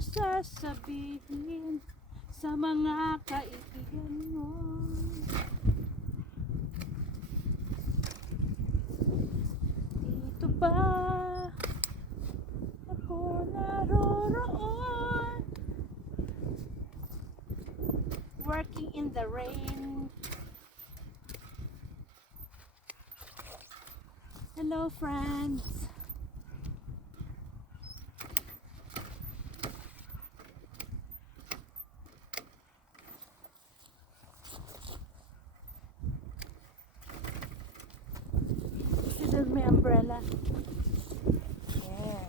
sasabihin sa mga kaibigan mo? Dito ba ako naroroon? Working in the rain. Hello friends. This is my umbrella. Yeah.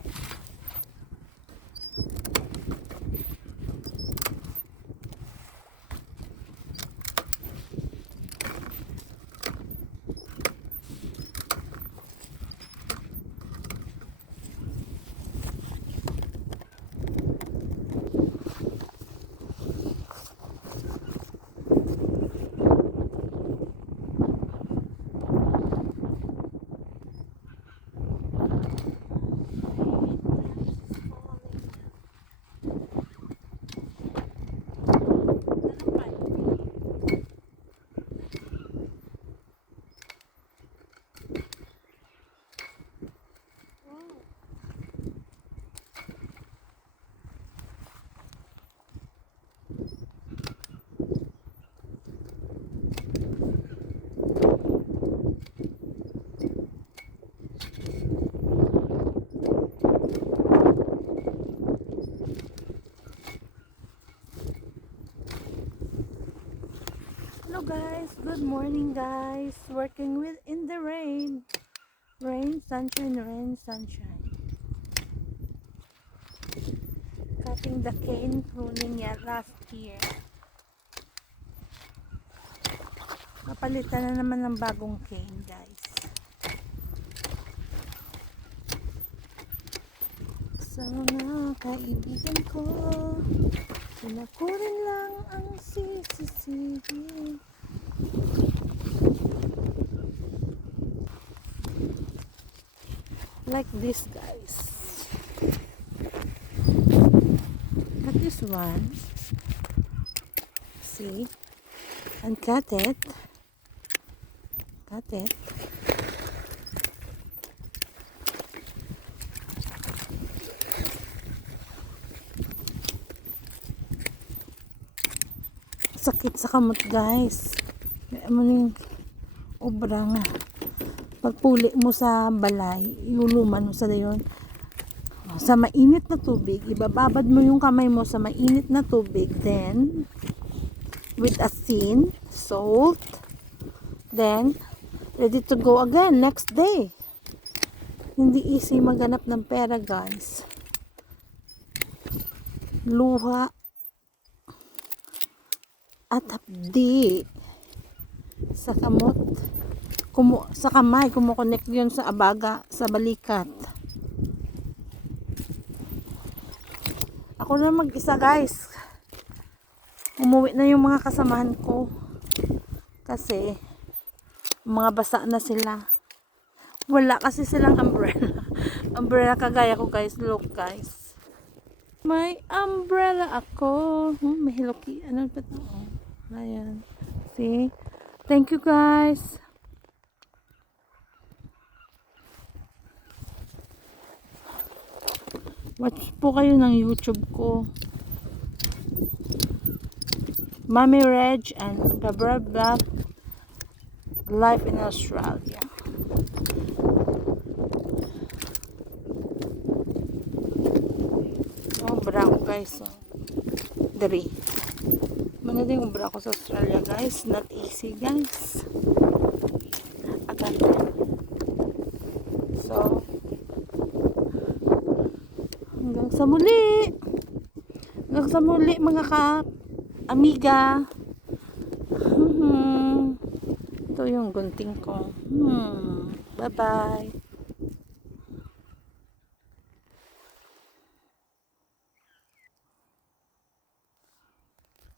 Hello guys, good morning guys. Working with in the rain. Rain, sunshine, rain, sunshine. Cutting the cane, pruning yan last year. Kapalitan na naman ng bagong cane guys. Sa mga kaibigan ko, sila ko rin lang ang sisisihin. Like this guys. Cut this one. See? And cut it. Cut it. Sakit sa kamot guys. Ano yung obra nga. Pagpuli mo sa balay, iuluman mo sa dayon. Sa mainit na tubig, ibababad mo yung kamay mo sa mainit na tubig. Then, with asin, salt, then, ready to go again next day. Hindi easy maghanap ng pera guys. Luha at hapdi sa kamot. Sa kamay, kumukonek yun sa abaga, sa balikat. Ako na mag-isa guys. Umuwi na yung mga kasamahan ko. Kasi, mga basa na sila. Wala kasi silang umbrella. Umbrella kagaya ko guys. Look guys. May umbrella ako. May hiloki. Ano pa ito? Ayan. See? Thank you guys. Watch po kayo ng YouTube ko. Mami Reg and Gabriel Black Life in Australia. Oh, bra ko guys. Dari. Mana din yung bra ko sa Australia guys. Not easy guys. Agad. So, hanggang sa muli. Hanggang sa muli mga amiga. Ito yung gunting ko. Bye bye.